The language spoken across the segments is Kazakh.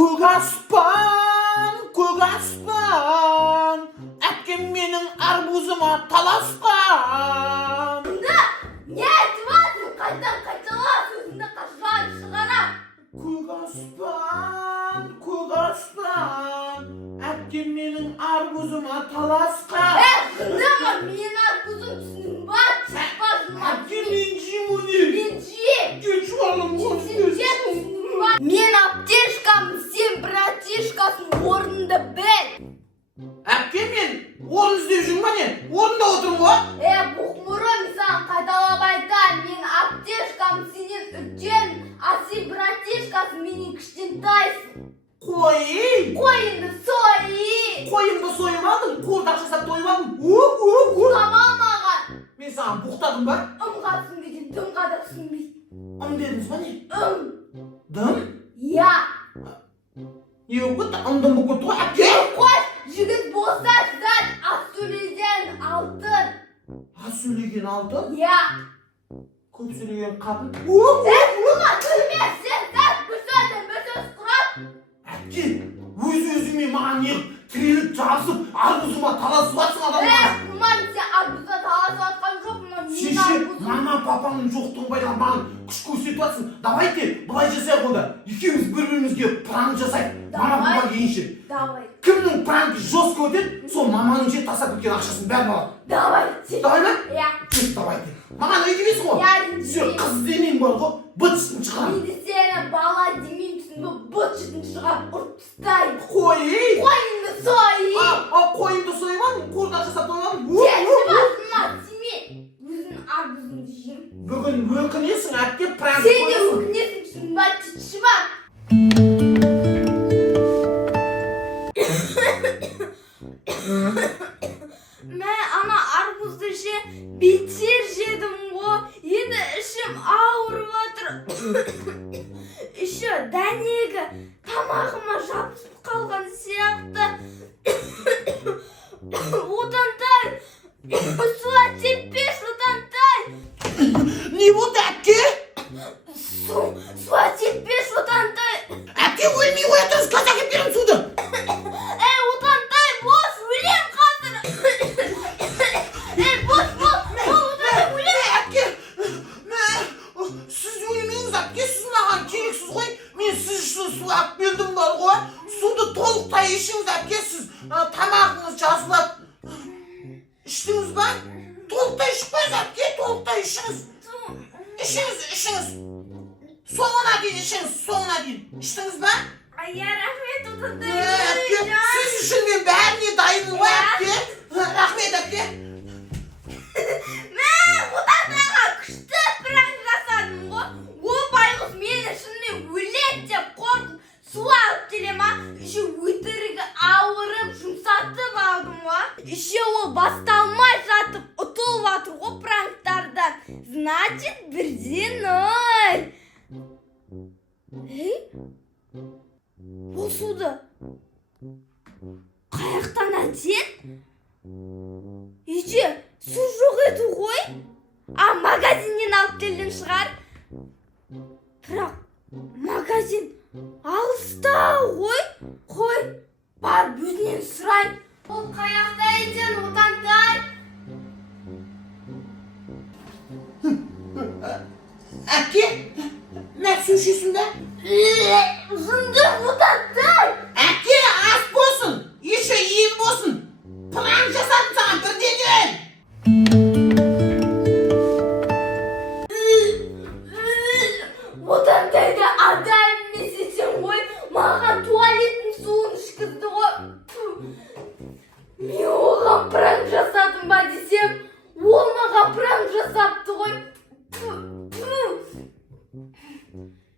Көк аспан, әпкем менің арбузыма таласқан. Не айтыватсың? Қайтала сөзіңді қашан шығарам. Көк аспан, әпкем менің арбузыма таласқан. Ғынама, мен арбузым түсінің бар, шықпасыма. Әпкем мен жейм оны. Мен жейм. Кеш балым, Мен аптешкам, сен братишкасын, орынды біл. әпкем мен орын іздеп жүрмін ба не? Орында отырмын ғой. Бұқмұры, мен саған қайталап айтайын. Мен аптешкам, сенен үлкен, а сен братишкасын, менен кішкентайсың. Қойынды сойып алдым, қуырдақ жасап тойып алдым. Тамам маған. Мен саған бұқтадым ба? Ымға түсінбейді, дымға да түсінбейді. Дедіңіз ба не? Дым? Я. Еугіт, ымдым бұқыт ғой, әпке? Қош, жігіт болса сәт, аз сөйлеген алтын. Аз сөйлеген алтын? Я. Көп сөйлеген қатын? Бұма түрмесін, сәт бір сөз құрап. Әпке, өз-өзіме маған неғып, тіреліп жасып, арбузыма таласып атсың адамға. Бұма сен арбузға таласып атқан жоқ, Шеше, мама папамның жоқтығын байлап маған күш көрсетіп атсың. Давайте, былай жасайық онда. Екеуміз бір-бірімізге пранк жасайық. Мама папа келгенше. Давай. Кімнің пранкі жестко өтеді, сол маманың же тастап кеткен ақшасын бәрін алады. Давай. Давай ма? Я. Кет, давайте. Маған өйтемейсің ғой? Сен қыз демейін бар ғой, быт жытын шығарам. Менде сені бала демейін түсінбі, бұт жытын шығарып ұрып тастайын. Қойынды сойып. Қойынды сойып алдым, қуырдақ жасап тойып алдым. Сені басыма тиме. Өзің арбузыңды жейм. Бүгін өкінесің, әпке пранк Сен де өкінесің, түсінбі, түтші бар. Мен ана арбузды бетер жедім ғой. Енді ішім ауырып жатыр. Еще дәнегі тамағыма жабысып қалған сияқты. Отандай. Суға теппеш, отандай. Не болды, әпке? Суға теппеш, отандай. Әпке, өлмей қоятыңыз, қазақ еперім суды. Отандай, бос, өлем қазір. Бос, отандай, өлем. Әпке, сіз өлмеңіз, әпке, сіз маған керексіз ғой. Мен сіз үшін су алып бердім бар ғой. Суды толықтай ішіңіз, әпке, сіз тамағыңыз жазылады. Іштіңіз ба? Толықтай ішіп қойыңыз, әпке, толықтай ішіңіз. Ішіңіз. Соңына дейін ішіңіз, соңына дейін. Іштіңіз ба? Рахмет, отандай. Әпке, сіз үшін мен бәріне дайынмын ғой, әпке. Рахмет, әпке. Мен отандайға күшті пранк жасадым ғой. Ол байғұс мені шынымен өледі деп қорқып су алып келе ма? Еще өтірігі ауырып жұмсатып алдым ғой. Еще ол басталмай жатып ұтылып жатыр ғой пранктардан. Значит, 1-0. Бұл суды қаяқтан әтен? Үйде су жоқ еді ғой. Магазиннен алып келген шығар. Бірақ магазин алыста ғой. Қой, бар өзінен сұрайын. Ол қаяқта екен, отандай. Әпке, мә су ішесің бе? Жынды отандай. Әпке, ас болсын, еще ем болсын. Пранк жасадым саған бірден. Отандайда адам емес екен ғой. Маған туалеттің суын ішкізді ғой. Мен оған пранк жасадым ба десем, ол маған пранк жасапты ғой.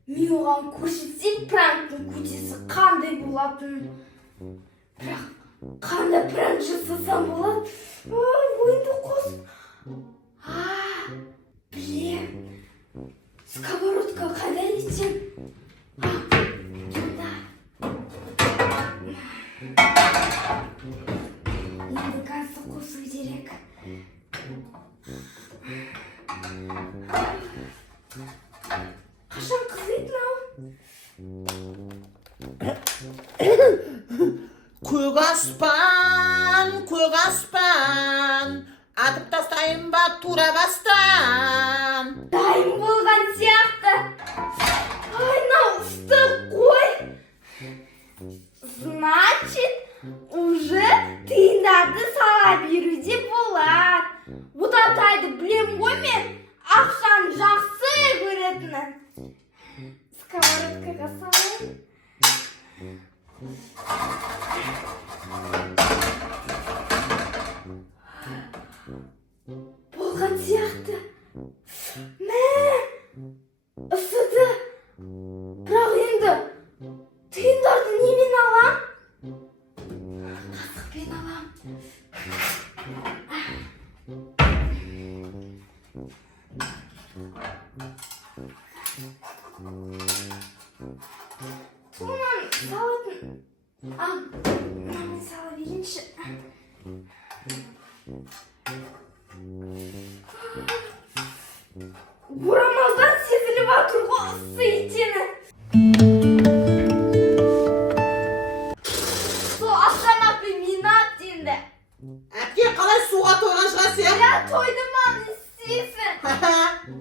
Мен оған көрсетсем пранктың көтесі қандай болатынын. Бірақ қандай пранк жасасам болады? Ойынды қос. Білем. Сковородка қайда екен? Сонда. Енді керек. Қашан қызитын ау? көк аспан, атып тастайын ба тура бастан. Дайын болған сияқты. Мынау ыстық қой. Значит, уже тиындарды сала беруде болады. Бұтатайды білем ғой мен, ақшаны жақсы көретінін. Сковородкаға салайын. Болған сияқты. Мә, ысыды. Бірақ енді тиындарды немен алам? Қасықпен алам. Сонан салатын. Мынаны сала берейінші. Орамалдан сезіліп атыр ғой ысы екені. Сол ашамақпен мені ат енді. Әпке, қалай суға тойған шығасың? Я тойды маны істейсің.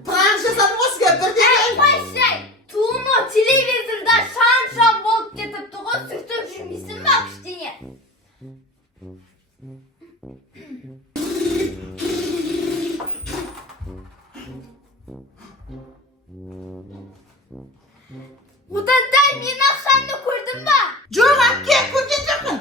Пранк жасадым ғой сізге бірден. Қайшай, туыны телевизорда шан-шан болып кетіпті ғой, сүртіп жүрмейсің ба кішкене? Одан да мен ақшамды көрдің ба? Жоқ, әпке, көрген жоқпын.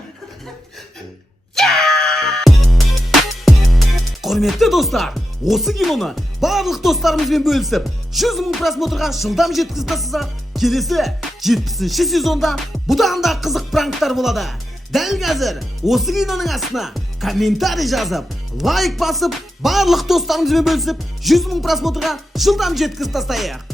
Құрметті достар, осы киноны барлық достарымызбен бөлісіп 100 000 просмотрға жылдам жеткізбесіз, келесі 70-ші сезонда бұдан да қызық пранктар болады. Дәл қазір осы киноның астына комментарий жазып, лайк басып, барлық достарымызбен бөлісіп 100 000 просмотрға жылдам жеткізіп тастайық.